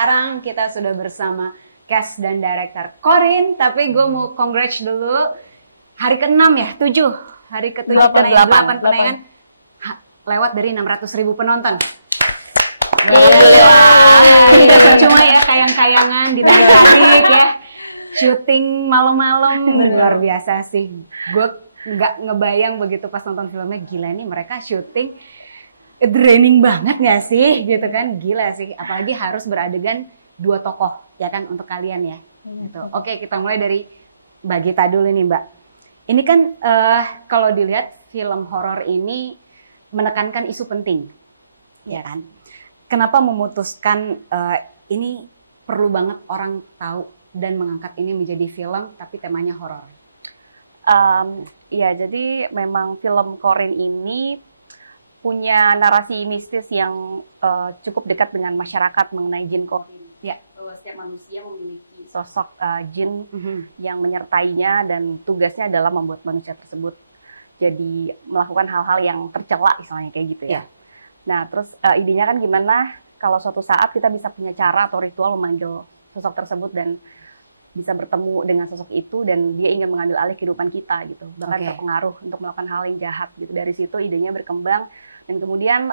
sekarang kita sudah bersama cast dan director Corin, tapi gue mau congrats dulu. Hari ke-6 ya? 7? Hari ke-7 8 penayangan lewat dari 600.000 penonton. Tidak cuma ya kayang-kayangan ditarik ya. Syuting malam-malam luar biasa sih. Gue nggak ngebayang begitu pas nonton filmnya, gila nih mereka syuting draining banget nggak sih gitu kan, gila sih. Apalagi harus beradegan 2 tokoh ya kan untuk kalian ya. Gitu. Oke, kita mulai dari Mbak Gita dulu nih Mbak. Ini kan kalau dilihat film horor ini menekankan isu penting, ya kan? Kenapa memutuskan ini perlu banget orang tahu dan mengangkat ini menjadi film tapi temanya horor? Ya, jadi memang film Corin ini punya narasi mistis yang cukup dekat dengan masyarakat mengenai jin Corin. Ya, setiap manusia memiliki sosok jin yang menyertainya dan tugasnya adalah membuat manusia tersebut jadi melakukan hal-hal yang tercela, misalnya kayak gitu ya. Nah, terus idenya kan gimana kalau suatu saat kita bisa punya cara atau ritual memanggil sosok tersebut dan bisa bertemu dengan sosok itu dan dia ingin mengambil alih kehidupan kita gitu, bahkan terpengaruh untuk melakukan hal yang jahat gitu. Dari situ idenya berkembang dan kemudian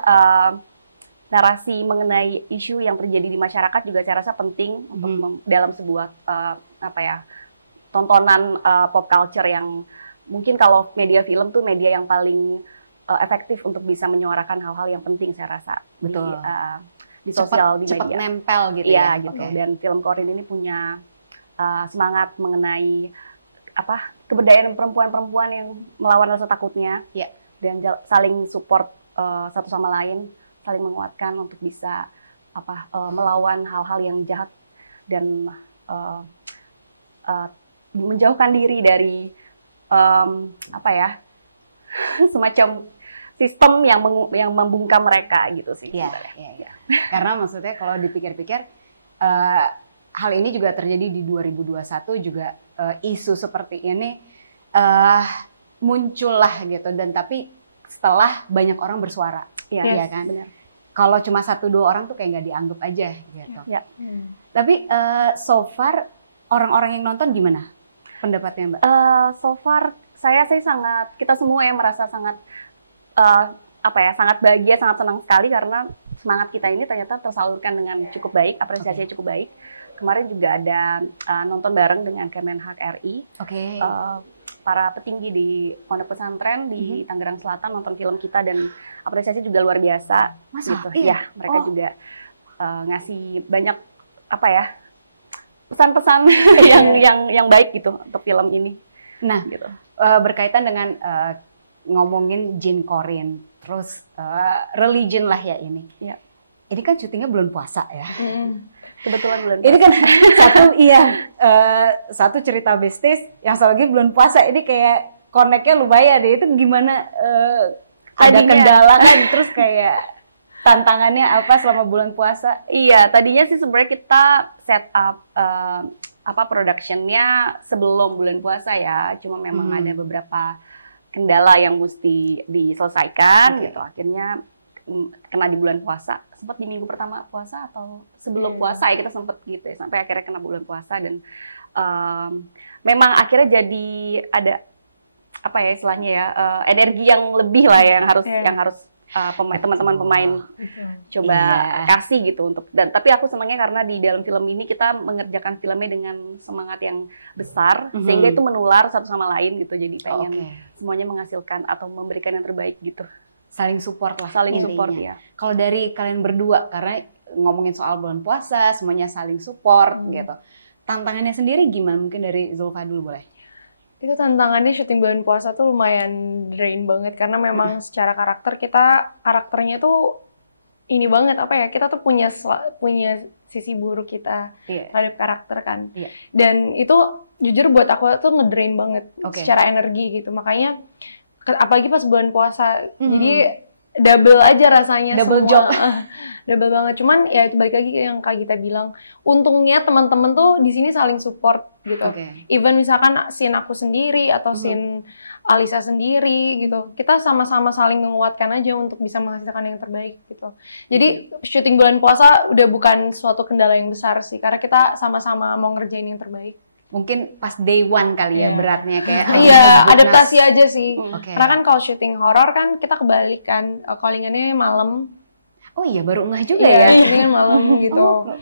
narasi mengenai isu yang terjadi di masyarakat juga saya rasa penting untuk dalam sebuah tontonan pop culture yang mungkin kalau media film tuh media yang paling efektif untuk bisa menyuarakan hal-hal yang penting saya rasa. Betul. Di sosial, di media. Cepat nempel gitu ya. Gitu. Dan film Corin ini punya semangat mengenai keberdayaan perempuan-perempuan yang melawan rasa takutnya, dan saling support satu sama lain, saling menguatkan untuk bisa melawan hal-hal yang jahat dan menjauhkan diri dari semacam sistem yang membungkam mereka gitu sih. Iya. Karena maksudnya kalau dipikir-pikir hal ini juga terjadi di 2021 juga, isu seperti ini muncullah gitu, dan tapi setelah banyak orang bersuara, ya kan? Kalau cuma 1-2 orang tuh kayak nggak dianggap aja gitu. Tapi so far orang-orang yang nonton gimana pendapatnya Mbak? So far kita semua yang merasa sangat sangat bahagia, sangat senang sekali karena semangat kita ini ternyata tersalurkan dengan cukup baik, apresiasinya cukup baik. Kemarin juga ada nonton bareng dengan Kemenhak RI. Para petinggi di pondok pesantren di Tangerang Selatan nonton film kita dan apresiasi juga luar biasa. Masa? Gitu. Iya, mereka juga ngasih banyak pesan-pesan yang baik gitu untuk film ini. Nah, gitu. Berkaitan dengan ngomongin jin Corin, terus religion lah ya ini. Ini kan syutingnya bulan puasa ya. Kebetulan bulan puasa. Ini kan satu cerita bisnis yang lagi bulan puasa, ini kayak connect-nya lumayan deh. Itu gimana, ada kendala kan, terus kayak tantangannya apa selama bulan puasa? Iya, tadinya sih sebenarnya kita set up production-nya sebelum bulan puasa ya. Cuma memang ada beberapa kendala yang mesti diselesaikan gitu. Akhirnya kena di bulan puasa, sempat di minggu pertama puasa atau sebelum puasa ya kita sempat gitu ya, sampai akhirnya kena bulan puasa dan memang akhirnya jadi ada istilahnya ya, energi yang lebih lah yang harus teman-teman pemain coba kasih gitu untuk, dan tapi aku senangnya karena di dalam film ini kita mengerjakan filmnya dengan semangat yang besar sehingga itu menular satu sama lain gitu, jadi pengen semuanya menghasilkan atau memberikan yang terbaik gitu. Saling support lah, saling support ya. Kalau dari kalian berdua, karena ngomongin soal bulan puasa, semuanya saling support gitu. Tantangannya sendiri gimana? Mungkin dari Zulfa dulu boleh. Itu tantangannya syuting bulan puasa tuh lumayan drain banget karena memang secara karakternya tuh ini banget kita tuh punya sisi buruk kita terhadap karakter kan. Dan itu jujur buat aku tuh ngedrain banget secara energi gitu. Makanya apalagi pas bulan puasa, jadi double aja rasanya, double semua. job, double banget. Cuman ya itu balik lagi yang Kak Gita bilang, untungnya teman-teman tuh di sini saling support gitu. Even misalkan scene aku sendiri atau scene Alisa sendiri gitu. Kita sama-sama saling menguatkan aja untuk bisa menghasilkan yang terbaik gitu. Jadi syuting bulan puasa udah bukan suatu kendala yang besar sih, karena kita sama-sama mau ngerjain yang terbaik. Mungkin pas day one kali ya beratnya kayak iya, adaptasi aja sih. Okay. Karena kan kalau syuting horor kan kita kebalik kan, callingannya malam. Oh iya, baru ngeh juga ya. Iya, malam gitu.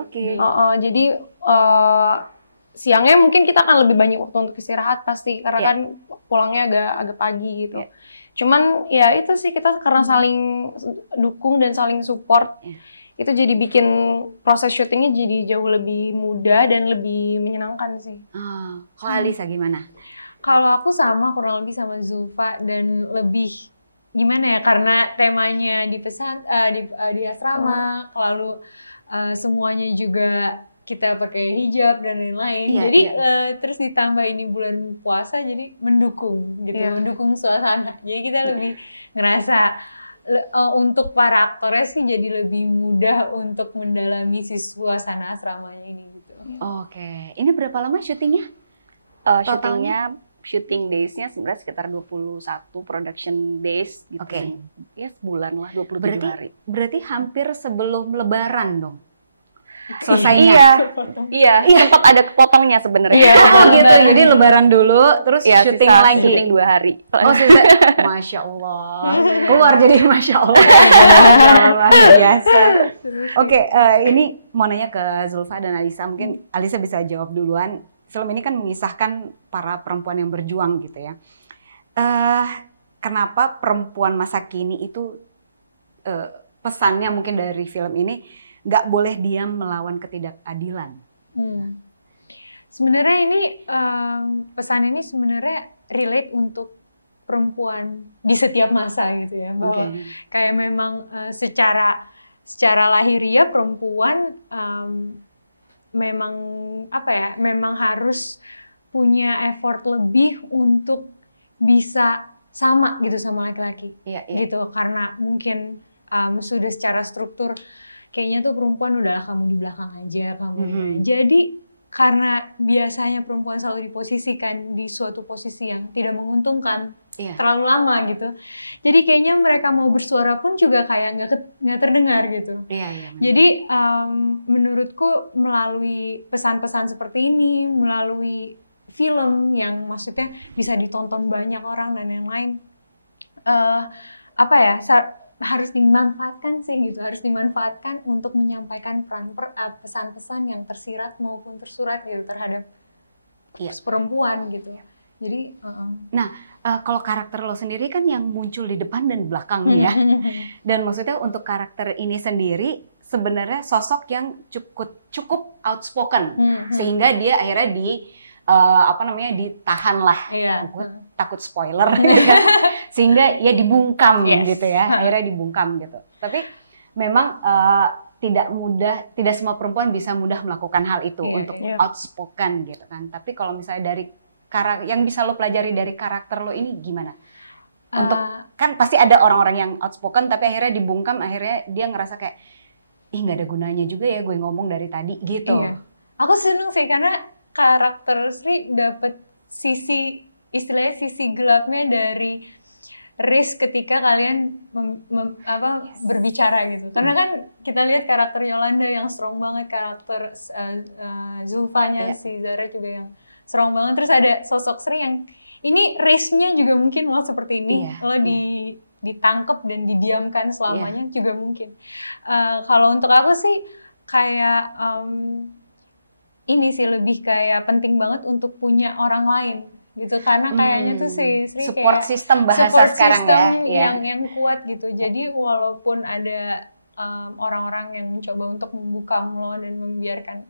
Oke. Jadi siangnya mungkin kita akan lebih banyak waktu untuk istirahat pasti, karena kan pulangnya agak pagi gitu. Cuman ya itu sih, kita karena saling dukung dan saling support, itu jadi bikin proses syutingnya jadi jauh lebih mudah dan lebih menyenangkan sih. Kalau Alisa gimana? Kalau aku sama, kurang lebih sama Zulfa, dan lebih gimana ya, karena temanya di asrama, lalu semuanya juga kita pakai hijab dan lain-lain, jadi terus ditambah ini bulan puasa, jadi mendukung gitu, mendukung suasana. Jadi kita lebih ngerasa untuk para aktornya sih jadi lebih mudah untuk mendalami si suasana asramanya ini gitu. Oke, ini berapa lama syutingnya? Shooting days-nya sebenarnya sekitar 21 production days gitu. Oke. Ya sebulan lah, 27 hari. Berarti hampir sebelum lebaran dong selesainya. Iya, sempat ada potongnya sebenarnya. Gitu. Jadi lebaran dulu, terus syuting lagi. Syuting 2 hari. Masya Allah. Keluar jadi Masya Allah. Luar biasa. Oke, ini mau nanya ke Zulfa dan Alisa. Mungkin Alisa bisa jawab duluan. Film ini kan mengisahkan para perempuan yang berjuang gitu ya. Kenapa perempuan masa kini itu pesannya mungkin dari film ini nggak boleh diam melawan ketidakadilan? Sebenarnya ini pesan ini sebenarnya relate untuk perempuan di setiap masa gitu ya. Bahwa kayak memang secara lahiriah perempuan memang harus punya effort lebih untuk bisa sama gitu sama laki-laki. Gitu, karena mungkin sudah secara struktur kayaknya tuh perempuan udah kamu di belakang aja, Jadi karena biasanya perempuan selalu diposisikan di suatu posisi yang tidak menguntungkan terlalu lama gitu. Jadi kayaknya mereka mau bersuara pun juga kayak nggak terdengar gitu. Jadi menurutku melalui pesan-pesan seperti ini, melalui film yang maksudnya bisa ditonton banyak orang dan yang lain, harus dimanfaatkan sih gitu, harus dimanfaatkan untuk menyampaikan pesan-pesan yang tersirat maupun tersurat gitu terhadap perempuan gitu. Jadi, kalau karakter lo sendiri kan yang muncul di depan dan belakang ya. Dan maksudnya untuk karakter ini sendiri sebenarnya sosok yang cukup outspoken, sehingga dia akhirnya ditahan lah. Gue takut spoiler, sehingga ya dibungkam gitu ya, akhirnya dibungkam gitu. Tapi memang tidak semua perempuan bisa mudah melakukan hal itu untuk outspoken gitu kan. Tapi kalau misalnya dari yang bisa lo pelajari dari karakter lo ini gimana? Untuk kan pasti ada orang-orang yang outspoken tapi akhirnya dibungkam, akhirnya dia ngerasa kayak nggak ada gunanya juga ya gue ngomong dari tadi gitu. Aku seneng sih karena karakter Sri dapat sisi gelapnya dari risk ketika kalian berbicara gitu. Karena kan kita lihat karakter Yolanda yang strong banget, karakter Zulfanya si Zara juga yang strong banget, terus ada sosok Sri yang ini risknya juga mungkin mau seperti ini, kalau ditangkap dan didiamkan selamanya juga mungkin. Kalau untuk aku sih kayak ini sih lebih kayak penting banget untuk punya orang lain gitu, karena kayaknya tuh si Sri support system bahasa sekarang yang kuat gitu. Jadi walaupun ada orang-orang yang mencoba untuk membuka lo dan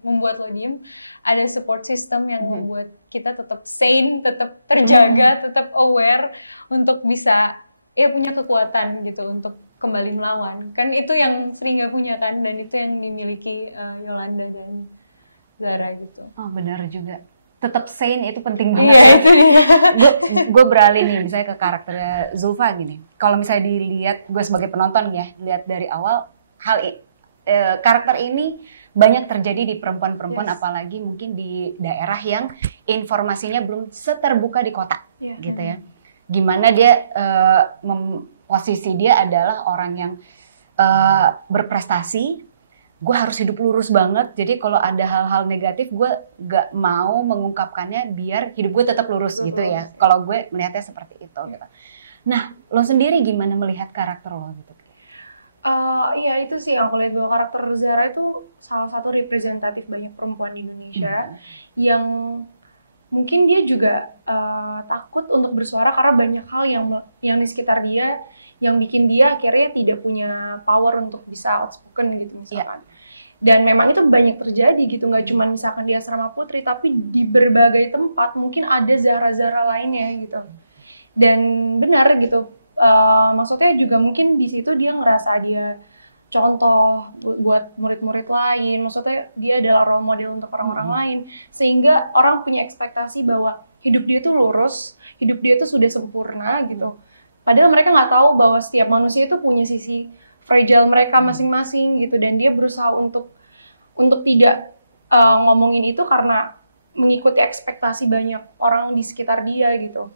membuat lo diem, ada support system yang membuat kita tetap sane, tetap terjaga, tetap aware untuk bisa punya kekuatan gitu untuk kembali melawan. Kan itu yang Sri nggak punya kan, dan itu yang dimiliki Yolanda dan Zara gitu. Oh benar juga, tetap sane itu penting banget. Gue beralih nih misalnya ke karakternya Zulfa gini. Kalau misalnya dilihat, gue sebagai penonton ya, lihat dari awal karakter ini banyak terjadi di perempuan-perempuan, apalagi mungkin di daerah yang informasinya belum seterbuka di kota gitu ya. gimana dia posisi dia adalah orang yang berprestasi. Gue harus hidup lurus banget, jadi kalau ada hal-hal negatif gue gak mau mengungkapkannya biar hidup gue tetap lurus gitu ya. Kalau gue melihatnya seperti itu gitu. Nah, lo sendiri gimana melihat karakter lo gitu? Iya itu sih aku lihat bahwa karakter Zara itu salah satu representatif banyak perempuan di Indonesia yang mungkin dia juga takut untuk bersuara karena banyak hal yang di sekitar dia yang bikin dia akhirnya tidak punya power untuk bisa outspoken gitu misalkan. Dan memang itu banyak terjadi gitu, nggak cuma misalkan di Asrama Putri, tapi di berbagai tempat mungkin ada Zara-Zara lainnya gitu. Dan benar gitu, maksudnya juga mungkin di situ dia ngerasa dia contoh buat murid-murid lain, maksudnya dia adalah role model untuk orang-orang lain, sehingga orang punya ekspektasi bahwa hidup dia tuh lurus, hidup dia tuh sudah sempurna gitu. Padahal mereka nggak tahu bahwa setiap manusia itu punya sisi fragile mereka masing-masing gitu, dan dia berusaha untuk tidak ngomongin itu karena mengikuti ekspektasi banyak orang di sekitar dia gitu.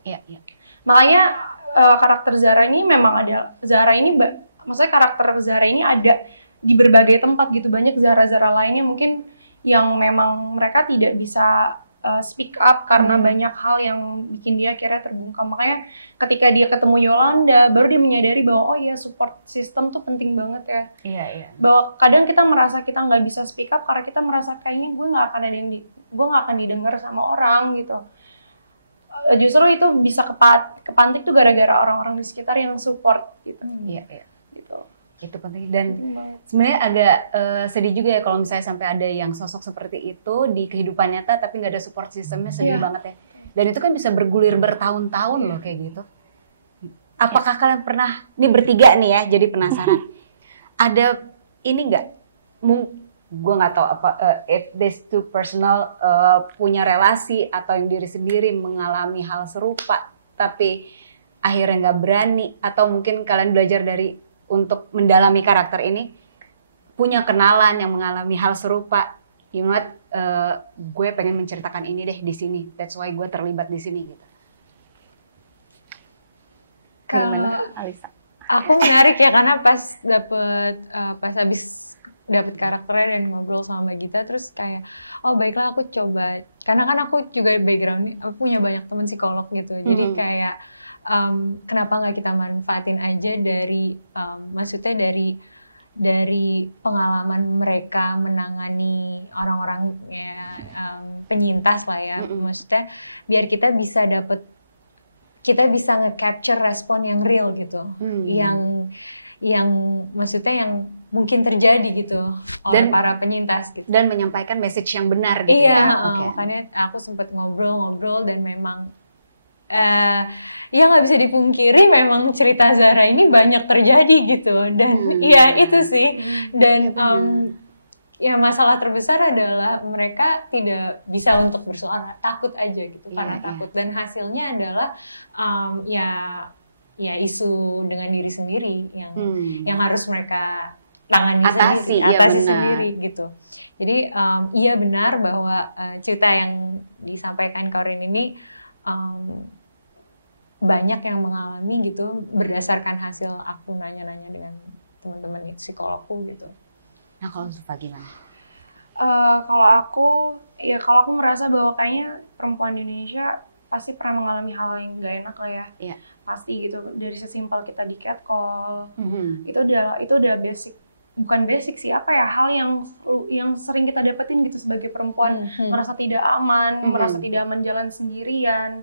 Makanya karakter Zara ini memang ada, maksudnya karakter Zara ini ada di berbagai tempat gitu. Banyak Zara-Zara lainnya mungkin yang memang mereka tidak bisa speak up karena banyak hal yang bikin dia akhirnya terbungkam. Makanya ketika dia ketemu Yolanda, baru dia menyadari bahwa oh iya, support system tuh penting banget ya. Bahwa kadang kita merasa kita nggak bisa speak up karena kita merasa kayaknya gue nggak akan didengar sama orang gitu. Justru itu bisa kepantik tuh gara-gara orang-orang di sekitar yang support gitu. Gitu. Itu penting, dan sebenarnya agak sedih juga ya kalau misalnya sampai ada yang sosok seperti itu di kehidupan nyata tapi nggak ada support sistemnya, sedih banget ya. Dan itu kan bisa bergulir bertahun-tahun loh kayak gitu. Apakah kalian pernah, ini bertiga nih ya, jadi penasaran. Ada ini nggak? Gue nggak tahu apa if this too personal, punya relasi atau yang diri sendiri mengalami hal serupa tapi akhirnya nggak berani, atau mungkin kalian belajar dari untuk mendalami karakter ini, punya kenalan yang mengalami hal serupa, you know what, gue pengen menceritakan ini deh di sini, that's why gue terlibat di sini gitu. Gimana, Alisa? Aku menarik ya karena pas habis dapet karakternya dan ngobrol sama Mbak Gita, terus kayak oh baiklah aku coba, karena kan aku juga background, aku punya banyak teman psikolog gitu, jadi kayak kenapa nggak kita manfaatin aja dari maksudnya dari pengalaman mereka menangani orang-orang penyintas lah ya, maksudnya biar kita bisa nge-capture respon yang real gitu, yang maksudnya yang mungkin terjadi gitu oleh para penyintas gitu. Dan menyampaikan message yang benar gitu. Makanya aku sempat ngobrol dan memang ya nggak bisa dipungkiri memang cerita Zara ini banyak terjadi gitu, dan itu sih, dan ya masalah terbesar adalah mereka tidak bisa untuk bersuara, takut aja gitu, karena takut, dan hasilnya adalah ya isu dengan diri sendiri yang harus mereka atasi benar sendiri, gitu. Jadi iya benar bahwa cerita yang disampaikan Corinne ini banyak yang mengalami gitu berdasarkan hasil aku nanya-nanya dengan teman-teman psikologku gitu. Nah kalau Zufa gimana? Kalau aku merasa bahwa kayaknya perempuan di Indonesia pasti pernah mengalami hal yang gak enak lah ya. Pasti gitu, dari sesimpel kita di catcall, itu udah basic, bukan basic sih, apa ya, hal yang sering kita dapetin gitu sebagai perempuan, merasa tidak aman, merasa tidak aman jalan sendirian.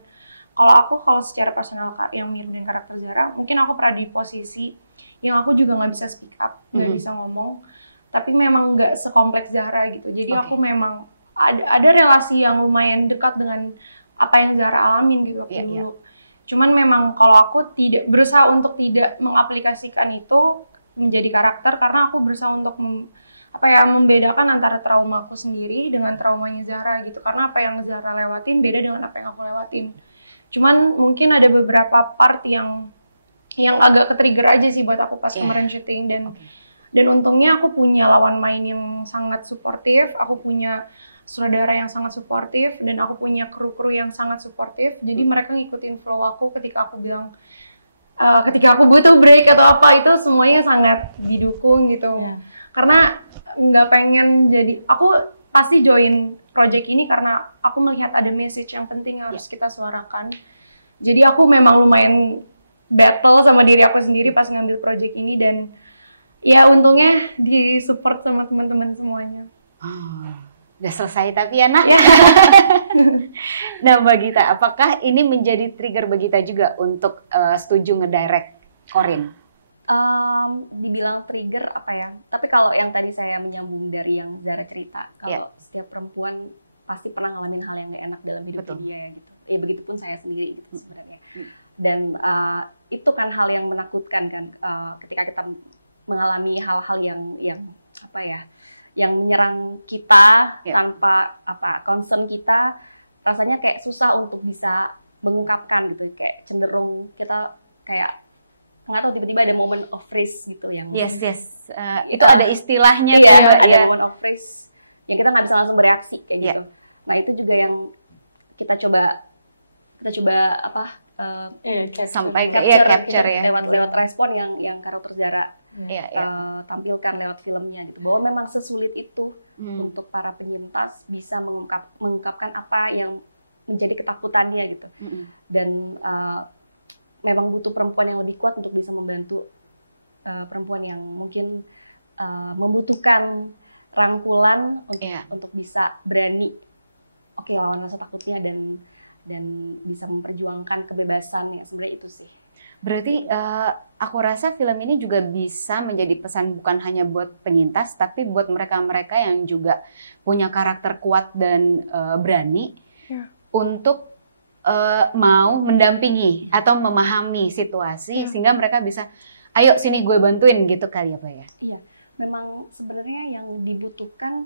Kalau secara personal yang mirip dengan karakter Zara, mungkin aku pernah di posisi yang aku juga nggak bisa speak up, nggak bisa ngomong, tapi memang nggak sekompleks Zara gitu. Jadi aku memang ada relasi yang lumayan dekat dengan apa yang Zara alamin gitu waktu dulu. Cuman memang kalau aku tidak berusaha untuk tidak mengaplikasikan itu menjadi karakter, karena aku berusaha untuk membedakan antara traumaku sendiri dengan traumanya Zara gitu. Karena apa yang Zara lewatin beda dengan apa yang aku lewatin. Cuman mungkin ada beberapa part yang agak ke-trigger aja sih buat aku pas kemarin syuting, dan untungnya aku punya lawan main yang sangat suportif, aku punya sutradara yang sangat suportif dan aku punya kru-kru yang sangat suportif. Jadi mereka ngikutin flow aku ketika aku bilang ketika aku butuh break atau apa, itu semuanya sangat didukung gitu. Karena nggak pengen jadi, aku pasti join project ini karena aku melihat ada message yang penting yang harus kita suarakan. Jadi aku memang lumayan battle sama diri aku sendiri pas ngambil project ini, dan ya untungnya disupport sama teman-teman semuanya. Udah selesai tapi ya nak. Nah Mbak Gita, apakah ini menjadi trigger Mbak Gita juga untuk setuju ngedirect Corinne? Dibilang trigger apa ya, tapi kalau yang tadi saya menyambung dari yang Zara cerita, kalau setiap perempuan pasti pernah ngalamin hal yang gak enak dalam hidup dia, gitu. Begitupun saya sendiri gitu, sebenarnya. Dan itu kan hal yang menakutkan kan, ketika kita mengalami hal-hal yang apa ya, yang menyerang kita tanpa concern kita, rasanya kayak susah untuk bisa mengungkapkan gitu, kayak cenderung kita kayak nggak tahu, tiba-tiba ada moment of freeze gitu yang itu ada istilahnya tuh ada moment of freeze yang kita nggak bisa langsung bereaksi kayak gitu. Nah itu juga yang kita coba sampai ke capture ya, lewat respon yang karakter Zara tampilkan lewat filmnya gitu. Bahwa memang sesulit itu untuk para penyintas bisa mengungkapkan apa yang menjadi ketakutannya gitu. Dan memang butuh perempuan yang lebih kuat untuk bisa membantu perempuan yang mungkin membutuhkan rangkulan untuk bisa berani lawan rasa takutnya dan bisa memperjuangkan kebebasan, ya sebenarnya itu sih. Berarti aku rasa film ini juga bisa menjadi pesan bukan hanya buat penyintas, tapi buat mereka-mereka yang juga punya karakter kuat dan berani untuk mau mendampingi atau memahami situasi sehingga mereka bisa, ayo sini gue bantuin gitu kali ya Pak ya. Iya, memang sebenarnya yang dibutuhkan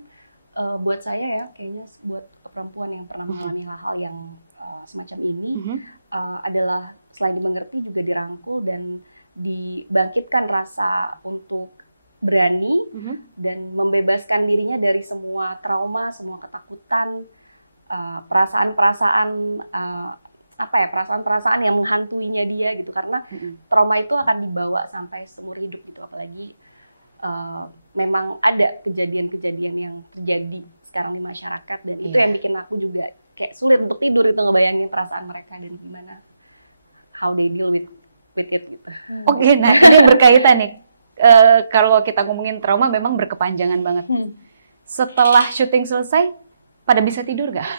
buat saya ya, kayaknya buat perempuan yang pernah mengalami hal-hal yang semacam ini adalah selain dimengerti juga dirangkul dan dibangkitkan rasa untuk berani dan membebaskan dirinya dari semua trauma, semua ketakutan, perasaan-perasaan perasaan-perasaan yang menghantuinya dia gitu, karena trauma itu akan dibawa sampai seumur hidup gitu. Apalagi memang ada kejadian-kejadian yang terjadi sekarang di masyarakat, dan itu yang bikin aku juga kayak sulit untuk tidur itu, ngebayangin perasaan mereka dan gimana how they deal with it gitu. Oke, nah ini berkaitan nih, kalau kita ngomongin trauma memang berkepanjangan banget. Setelah syuting selesai pada bisa tidur gak?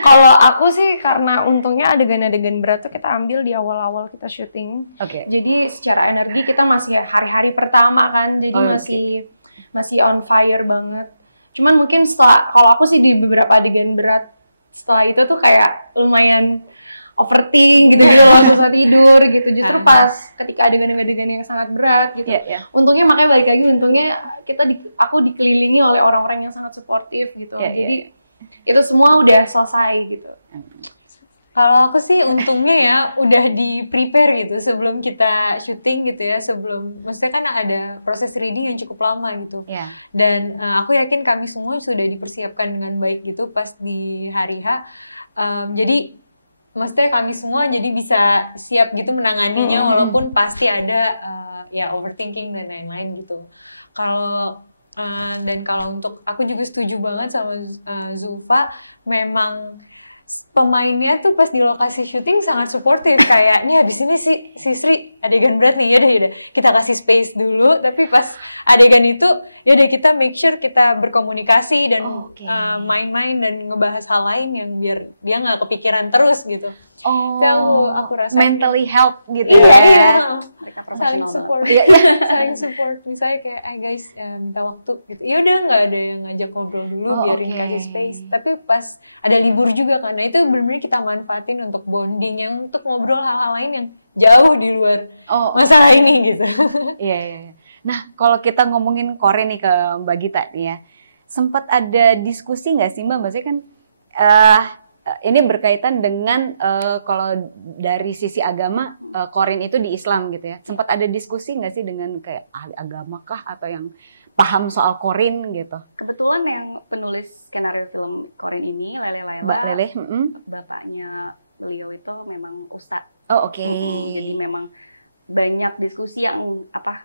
Kalau aku sih karena untungnya adegan-adegan berat tuh kita ambil di awal-awal kita syuting. Jadi secara energi kita masih hari-hari pertama kan, jadi masih on fire banget. Cuman mungkin kalau aku sih di beberapa adegan berat setelah itu tuh kayak lumayan overthink gitu, nggak bisa tidur gitu. Justru pas ketika adegan-adegan yang sangat berat gitu, untungnya makanya balik lagi, untungnya aku dikelilingi oleh orang-orang yang sangat suportif gitu. Jadi itu semua udah selesai gitu. Kalau aku sih untungnya ya udah di prepare gitu sebelum kita syuting gitu ya, maksudnya kan ada proses reading yang cukup lama gitu. Dan aku yakin kami semua sudah dipersiapkan dengan baik gitu pas di hari H. Jadi maksudnya kami semua jadi bisa siap gitu menanganinya, walaupun pasti ada overthinking dan lain-lain gitu. Kalau untuk aku juga setuju banget sama Zulfa, memang pemainnya tuh pas di lokasi syuting sangat suportif, kayaknya di sini si Sri adegan berat nih, ya kita kasih space dulu, tapi pas adegan itu ya udah kita make sure kita berkomunikasi dan main-main dan ngebahas hal lain yang biar dia nggak kepikiran terus gitu. Aku rasa mentally health gitu saling support, saling support. Misalnya kayak, guys minta waktu gitu, ya udah nggak ada yang ngajak ngobrol dulu, biarin kasih space. Tapi pas ada libur juga karena itu benar-benar kita manfaatin untuk bonding, yang untuk ngobrol hal-hal lain yang jauh di luar masalah ini gitu. Iya. Nah kalau kita ngomongin Corinne nih ke Mbak Gita nih ya, sempat ada diskusi nggak sih Mbak? Maksudnya kan ini berkaitan dengan kalau dari sisi agama Corinne itu di Islam gitu ya. Sempat ada diskusi nggak sih dengan kayak ahli agama kah atau yang paham soal Corinne gitu? Kebetulan yang penulis skenario film Corinne ini Mbak Lele, bapaknya beliau itu memang ustadz. Oh oke. Jadi memang banyak diskusi yang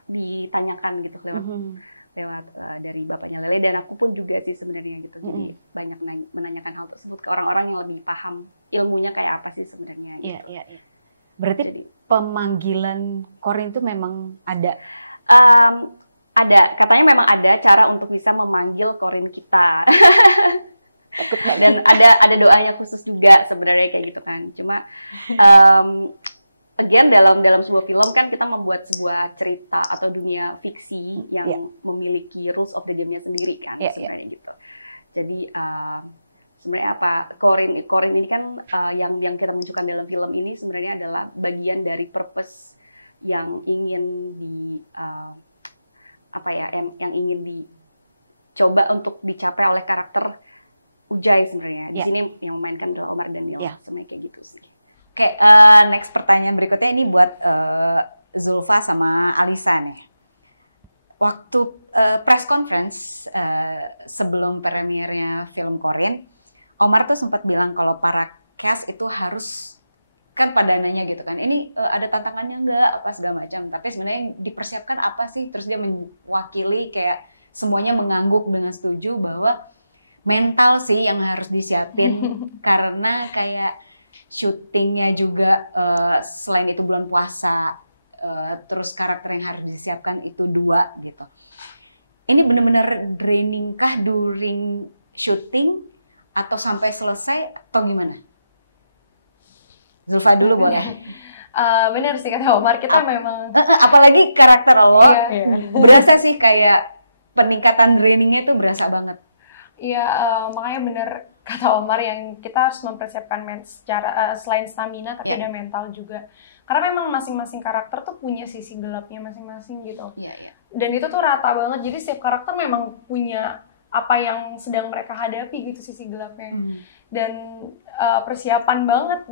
ditanyakan gitu lewat dari bapaknya Lele, dan aku pun juga sih sebenarnya gitu. Jadi banyak menanyakan hal tersebut ke orang-orang yang lebih paham ilmunya kayak apa sih sebenarnya. Iya. Berarti jadi, pemanggilan Corinne itu memang ada? Ada, katanya memang ada cara untuk bisa memanggil Corinne kita. Dan ada doanya khusus juga sebenarnya kayak gitu kan. Cuma again dalam sebuah film kan kita membuat sebuah cerita atau dunia fiksi yang memiliki rules of the game-nya sendiri kan, sebenarnya gitu. Jadi sebenarnya apa Corinne ini kan yang kita munculkan dalam film ini sebenarnya adalah bagian dari purpose yang ingin yang ingin dicoba untuk dicapai oleh karakter Ujai sebenarnya. Di sini yang memainkan adalah Omar Daniel, sebenarnya kayak gitu sih. Oke, next pertanyaan berikutnya ini buat Zulfa sama Alisa nih. Waktu press conference sebelum premiernya film Corinne, Omar tuh sempat bilang kalau para cast itu harus, kan pandangannya gitu kan, ini ada tantangannya enggak, apa segala macam. Tapi sebenarnya dipersiapkan apa sih? Terus dia mewakili kayak semuanya mengangguk dengan setuju bahwa mental sih yang harus disiapin karena kayak syutingnya juga selain itu bulan puasa, terus karakter yang harus disiapkan itu 2 gitu. Ini benar-benar draining kah during syuting atau sampai selesai atau gimana? Zulfa dulu boleh. Benar sih kata Omar, kita memang apalagi karakter Allah berasa sih kayak peningkatan drainingnya itu berasa banget. Iya, makanya benar kata Omar yang kita harus mempersiapkan secara selain stamina tapi ada mental juga. Karena memang masing-masing karakter tuh punya sisi gelapnya masing-masing gitu. Dan itu tuh rata banget. Jadi setiap karakter memang punya apa yang sedang mereka hadapi gitu, sisi gelapnya. Dan persiapan banget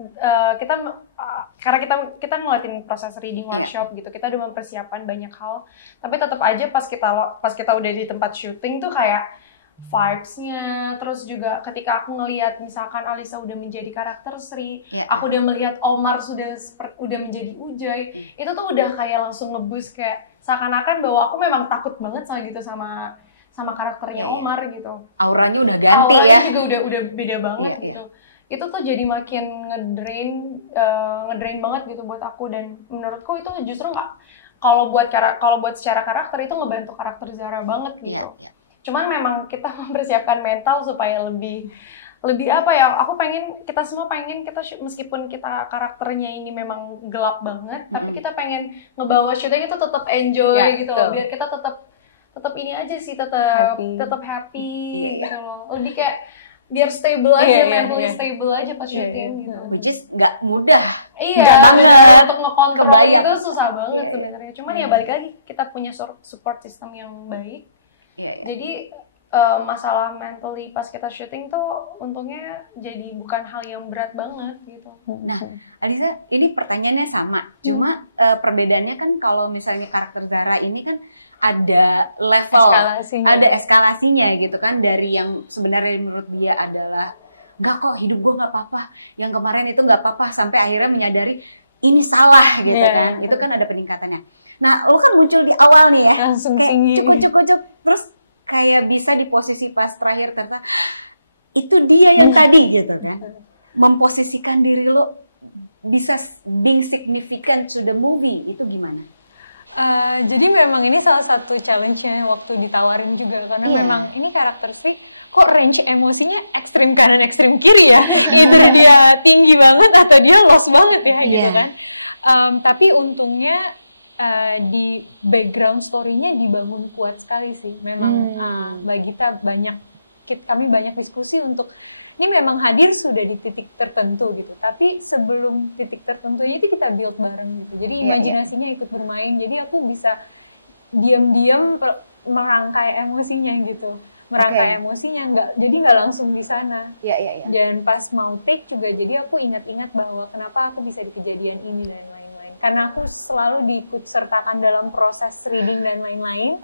karena kita ngeliatin proses reading workshop gitu, kita udah mempersiapkan banyak hal, tapi tetap aja pas kita udah di tempat syuting tuh kayak vibes-nya, terus juga ketika aku ngelihat misalkan Alisa udah menjadi karakter Sri, aku udah melihat Omar udah menjadi Ujai, itu tuh udah kayak langsung nge-boost, kayak seakan-akan bahwa aku memang takut banget sama karakternya Omar gitu. Auranya udah ganti. Auranya juga udah beda banget gitu. Itu tuh jadi makin ngedrain banget gitu buat aku, dan menurutku itu justru nggak, kalau buat secara karakter itu ngebantu karakter Zara banget gitu. Cuman memang kita mempersiapkan mental supaya lebih apa ya, kita semua pengen meskipun kita karakternya ini memang gelap banget, tapi kita pengen ngebawa syuting itu tetap enjoy gitu loh, biar kita tetap ini aja sih, tetap happy gitu loh, lebih kayak biar stable aja, mentally stable aja pas syuting gitu. Which is nggak mudah. Iya, benar, untuk ngekontrol itu susah banget sebenarnya. Cuman ya balik lagi, kita punya support system yang baik. Jadi masalah mentally pas kita syuting tuh untungnya jadi bukan hal yang berat banget gitu. Nah, Alisa, ini pertanyaannya sama, cuma perbedaannya kan kalau misalnya karakter Zara ini kan ada level, ada eskalasinya gitu kan, dari yang sebenarnya menurut dia adalah nggak kok, hidup gue nggak apa-apa, yang kemarin itu nggak apa-apa, sampai akhirnya menyadari ini salah gitu kan, itu kan ada peningkatannya. Nah, lo kan muncul di awal nih ya, langsung tinggi, cukup, terus kayak bisa di posisi pas terakhir kata itu dia yang tadi gitu kan, memposisikan diri lo bisa being significant to the movie, itu gimana? Jadi memang ini salah satu challenge-nya waktu ditawarin juga, karena memang ini karakter Sri kok range emosinya ekstrim kanan ekstrim kiri ya, either dia tinggi banget atau dia lost banget ya gitu kan. Tapi untungnya di background story-nya dibangun kuat sekali sih. Memang bagi kami banyak diskusi untuk ini memang hadir sudah di titik tertentu gitu. Tapi sebelum titik tertentunya itu kita build bareng gitu. Jadi imajinasinya ikut bermain. Jadi aku bisa diam-diam merangkai emosinya gitu. merangkai emosinya, jadi nggak langsung di sana. Iya. Dan pas mau take juga, jadi aku ingat-ingat bahwa kenapa aku bisa di kejadian ini dan lain-lain. Karena aku selalu diikut sertakan dalam proses reading dan lain-lain.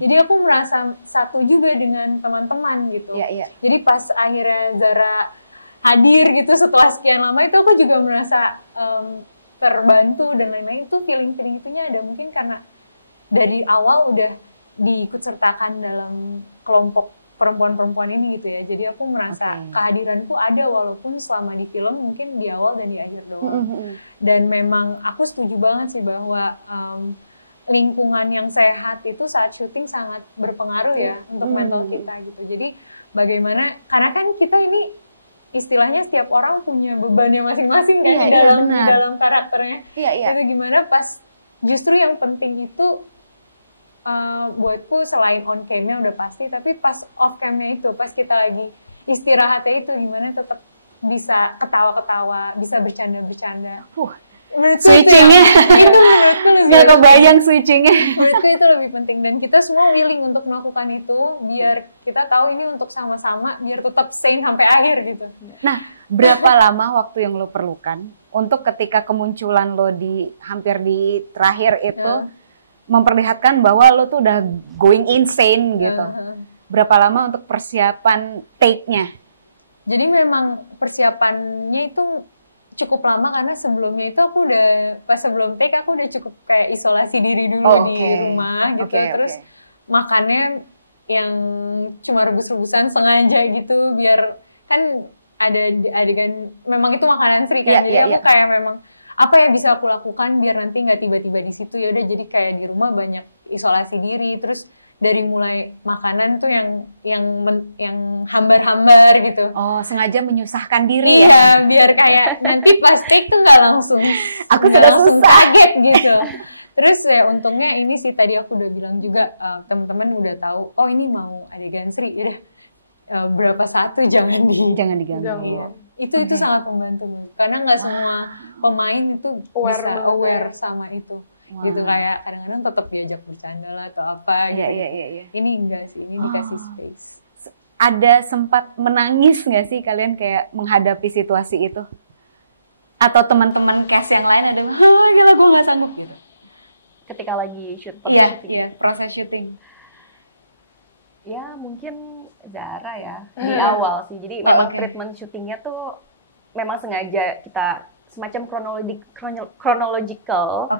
Jadi aku merasa satu juga dengan teman-teman gitu. Iya. Jadi pas akhirnya Zara hadir gitu setelah sekian lama, itu aku juga merasa terbantu dan lain-lain. Itu feeling itunya ada mungkin karena dari awal udah diikut sertakan dalam kelompok perempuan-perempuan ini gitu ya. Jadi aku merasa kehadiranku ada walaupun selama di film mungkin di awal dan di akhir doang. Dan memang aku setuju banget sih bahwa lingkungan yang sehat itu saat syuting sangat berpengaruh ya untuk mental kita gitu. Jadi bagaimana, karena kan kita ini istilahnya setiap orang punya bebannya masing-masing kan di dalam karakternya. Jadi gimana pas justru yang penting itu buatku selain on cam-nya udah pasti, tapi pas off cam-nya itu, pas kita lagi istirahatnya itu gimana tetap bisa ketawa-ketawa, bisa bercanda-bercanda. Switchingnya nggak kebayang switchingnya. Itu lebih penting, dan kita semua willing untuk melakukan itu biar kita tahu ini untuk sama-sama, biar tetap sane sampai akhir gitu. Nah, berapa lama waktu yang lo perlukan untuk ketika kemunculan lo hampir di terakhir itu memperlihatkan bahwa lo tuh udah going insane gitu? Berapa lama untuk persiapan take-nya? Jadi memang persiapannya itu cukup lama, karena sebelumnya itu aku udah, pas sebelum take aku udah cukup kayak isolasi diri dulu di rumah gitu. Terus makannya yang cuma rebus-rebusan sengaja gitu, biar kan ada adegan, memang itu makanan Sri kan, jadi aku kayak memang apa yang bisa aku lakukan biar nanti nggak tiba-tiba di situ. Ya udah, jadi kayak di rumah banyak isolasi diri, terus dari mulai makanan tuh yang hambar-hambar gitu. Sengaja menyusahkan diri ya? Biar kayak nanti pas take tuh nggak langsung. Aku sudah susah gitu. Terus ya untungnya ini sih tadi aku udah bilang juga, teman-teman udah tahu. Oh ini mau adegan Sri, udah berapa satu jangan diganggu. Itu sangat membantu, karena nggak semua pemain itu aware sama itu. Gitu, kayak kadang-kadang tetap diajak bercanda lah atau apa. Iya. Ini enggak sih, ini dikasih space. Ada sempat menangis nggak sih kalian kayak menghadapi situasi itu? Atau teman-teman cast yang lain ada, gila gue nggak sanggup gitu. Ketika lagi proses syuting. Ya mungkin Zara ya di awal sih. Jadi memang treatment syutingnya tuh memang sengaja kita semacam chronological.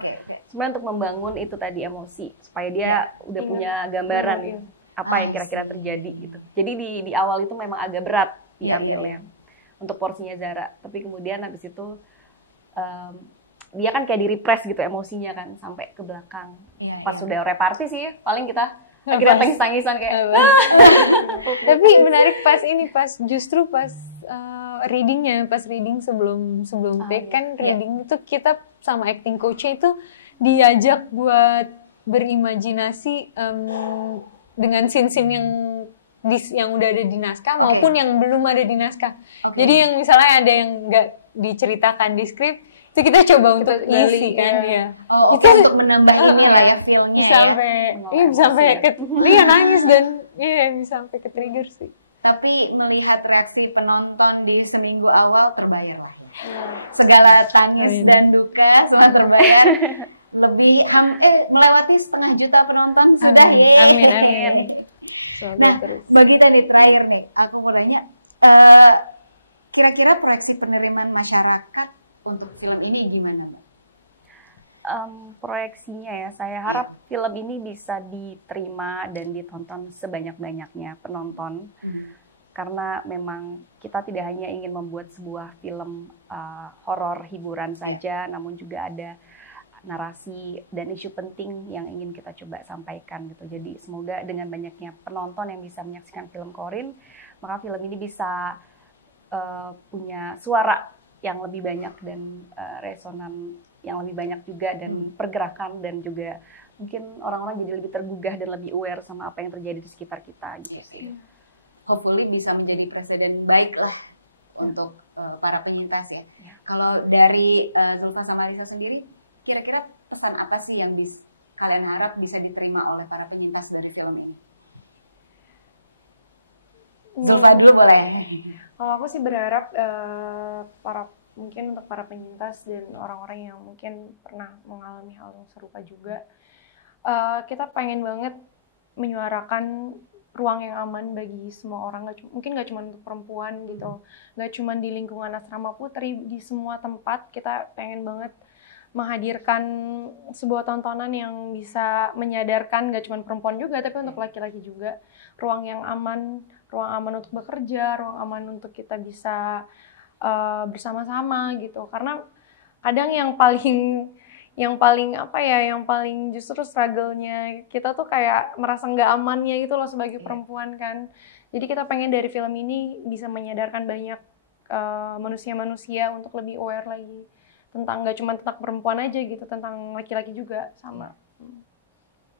Sebenarnya untuk membangun itu tadi emosi supaya dia udah punya gambaran apa yang kira-kira terjadi gitu. Jadi di awal itu memang agak berat diambilnya untuk porsinya Zara. Tapi kemudian habis itu dia kan kayak di-repress gitu emosinya kan sampai ke belakang. Pas sudah reparti sih paling kita akhirnya tangis-tangisan kayak Tapi menarik pas justru pas reading sebelum take kan reading itu kita sama acting coach-nya itu diajak buat berimajinasi dengan scene-scene yang udah ada di naskah maupun yang belum ada di naskah. Jadi yang misalnya ada yang nggak diceritakan di skrip, itu kita coba untuk isi kan ya. Itu untuk menambah ini ya feel-nya sampai Lia nangis dan bisa sampai ke trigger sih. Tapi melihat reaksi penonton di seminggu awal terbayar lah. Segala tangis dan duka semua terbayar. Lebih melewati 500,000 penonton sudah. Amin. Nah, bagi tadi terakhir nih, aku mau nanya, kira-kira proyeksi penerimaan masyarakat untuk film ini gimana, Mbak? Proyeksinya ya, saya harap film ini bisa diterima dan ditonton sebanyak-banyaknya penonton. Karena memang kita tidak hanya ingin membuat sebuah film horor hiburan saja, namun juga ada narasi dan isu penting yang ingin kita coba sampaikan gitu. Jadi semoga dengan banyaknya penonton yang bisa menyaksikan film Corinne, maka film ini bisa punya suara yang lebih banyak dan resonan yang lebih banyak juga, dan pergerakan, dan juga mungkin orang-orang jadi lebih tergugah dan lebih aware sama apa yang terjadi di sekitar kita gitu sih. Hopefully bisa menjadi presiden baik lah untuk para penyintas ya. Kalau dari Zulfa sama Lisa sendiri, kira-kira pesan apa sih yang kalian harap bisa diterima oleh para penyintas dari film ini? Zulfa dulu boleh. Kalau aku sih berharap mungkin untuk para penyintas dan orang-orang yang mungkin pernah mengalami hal yang serupa juga, kita pengen banget menyuarakan ruang yang aman bagi semua orang, mungkin gak cuma untuk perempuan gitu, gak cuma di lingkungan asrama putri, di semua tempat kita pengen banget menghadirkan sebuah tontonan yang bisa menyadarkan gak cuma perempuan juga, tapi untuk laki-laki juga, ruang yang aman, ruang aman untuk bekerja, ruang aman untuk kita bisa bersama-sama gitu. Karena kadang yang paling justru struggle-nya kita tuh kayak merasa nggak amannya gitu loh sebagai perempuan kan. Jadi kita pengen dari film ini bisa menyadarkan banyak manusia-manusia untuk lebih aware lagi tentang nggak cuma tentang perempuan aja gitu, tentang laki-laki juga sama.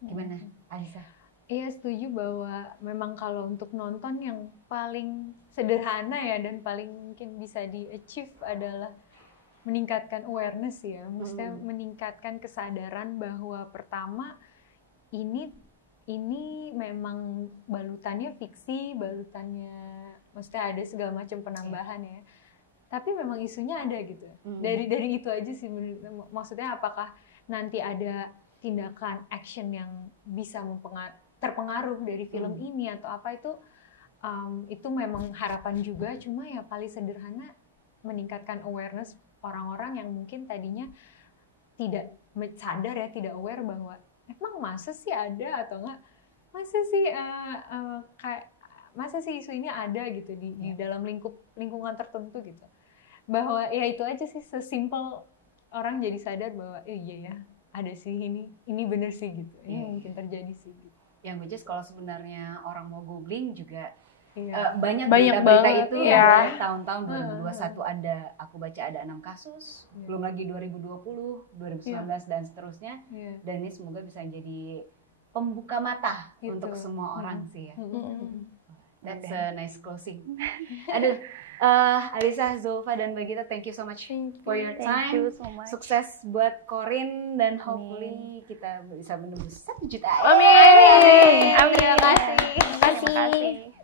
Gimana, Alisa? Iya, setuju bahwa memang kalau untuk nonton yang paling sederhana ya dan paling mungkin bisa di-achieve adalah meningkatkan awareness ya, maksudnya meningkatkan kesadaran bahwa pertama ini memang balutannya fiksi, balutannya maksudnya ada segala macam penambahan ya, tapi memang isunya ada gitu. Dari itu aja sih, maksudnya apakah nanti ada tindakan action yang bisa terpengaruh dari film ini atau apa, itu memang harapan juga. Cuma ya paling sederhana meningkatkan awareness orang-orang yang mungkin tadinya tidak sadar ya, tidak aware bahwa emang masa sih ada atau enggak, masa sih isu ini ada gitu di dalam lingkungan tertentu gitu. Bahwa ya itu aja sih, sesimpel orang jadi sadar bahwa iya ya ada sih ini bener sih gitu, ini mungkin terjadi sih gitu. Yang which is kalau sebenarnya orang mau googling juga banyak berita itu ya. Tahun-tahun 2021 aku baca ada 6 kasus, belum lagi 2020, 2019 dan seterusnya. Dan ini semoga bisa jadi pembuka mata untuk semua orang sih ya. That's a nice closing. Aduh, Alisa, Zulfa dan Bagita, thank you so much for your time. Thank you so much. Sukses buat Corin dan hopefully kita bisa menembus 1 juta. Amin. Terima kasih.